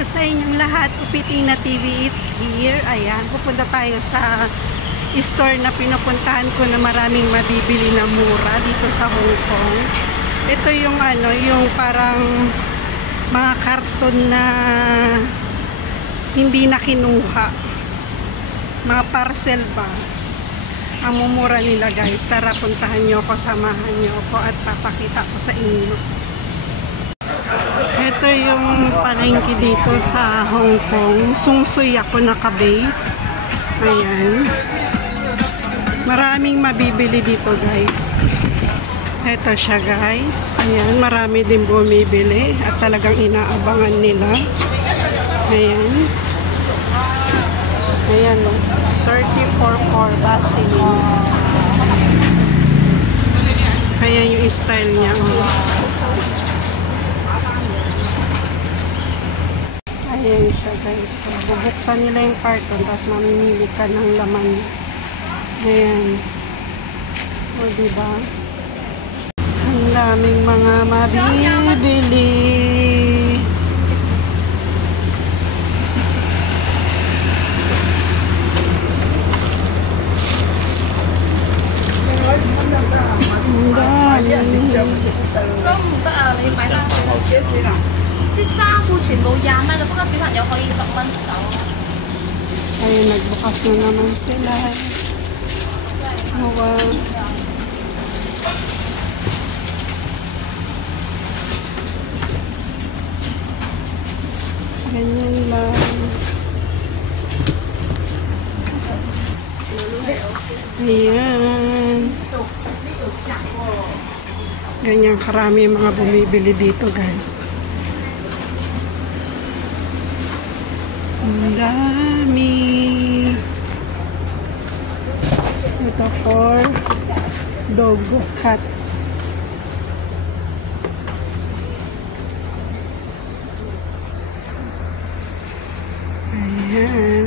araw sa inyong lahat. Upitina TV, it's here. Ayan, pupunta tayo sa store na pinupuntahan ko na maraming mabibili na mura dito sa Hong Kong. Ito yung yung parang mga karton na hindi na kinuha. Mga parcel ba? Ang mumura nila guys. Tara, puntahan nyo ako, samahan nyo ako at papakita ko sa inyo. Ito yung palengke dito sa Hong Kong. Tsum Tsui ako naka-base. Ayan. Maraming mabibili dito guys. Ito siya guys. Ayan, marami din bumibili at talagang inaabangan nila. Ayan. Ayan o. 34 Vaseline. Ayan yung style niya. Ayan siya guys. So, bubuksan nila yung carton tapos mamimili ka ng laman. Ayan. O diba? Ang daming mga mabibili. Ang dami. 啲衫褲全部20蚊，不過小朋友可以10蚊走。 Ayun, nagbukas na naman sila. Oh, wow. Ganyan lang. Ayan. Ganyan karami yung mga bumibili dito guys. Ang dami. Ito for dog cat. Ayan.